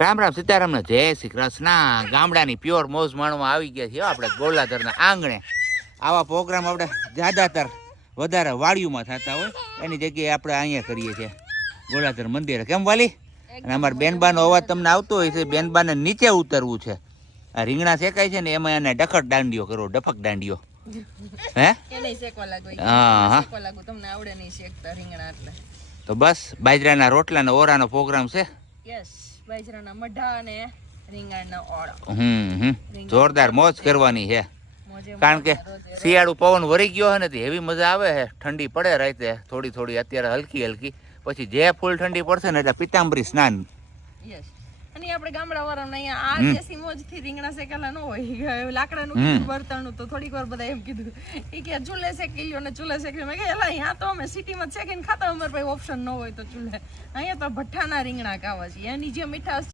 રામ રામ સીતારામ ને જય શ્રી કૃષ્ણ. ગામડાની પ્યોર મોજ માણવા આવી ગયા છીએ આપણે ગોલાધરના આંગણે. આવા પ્રોગ્રામ આપણે જ્યાદાતર વધારે વાડીઓમાં થતા હોય, એની જગ્યાએ આપણે અહીંયા કરીએ છીએ ગોલાધર મંદિરે. કેમ વાલી? અને અમારા બેનબાનો અવાજ તમને આવતો હોય છે. બેનબાને નીચે ઉતરવું છે. આ રીંગણા શેકાય છે ને એમાં એને ડખક દાંડીઓ કરો, ડફક દાંડીઓ. હે હા તમને આવડે નહીં શેકતા રીંગણા એટલે. તો બસ બાજરાના રોટલા ને ઓરાનો પ્રોગ્રામ છે. બાજરાના મઢા અને રીંગણના ઓળો. જોરદાર મોજ કરવાની છે. કારણ કે શિયાળુ પવન વરી ગયો છે ને એવી મજા આવે છે. ઠંડી પડે રાતે થોડી થોડી, અત્યારે હલકી હલકી. પછી જે ફૂલ ઠંડી પડશે ને એટલે પિતાંબરી સ્નાન. અને આપણે ગામડા વાળા અહીંયા આ દેશી મોજ થી રીંગણા શેકેલા ન હોય, લાકડાનું બર્તણનું. તો થોડીક વાર બધા એમ કીધું કે ચૂલે શેકી લ્યો ને ચૂલે શેકી. મેં કહ્યું અહીંયા તો અમે સિટીમાં શેકીને ખાતા, અમારે પાસે ઓપ્શન ન હોય તો ચૂલે. અહીંયા તો ભઠ્ઠાના રીંગણા ખાવા છે, એની જે મીઠાશ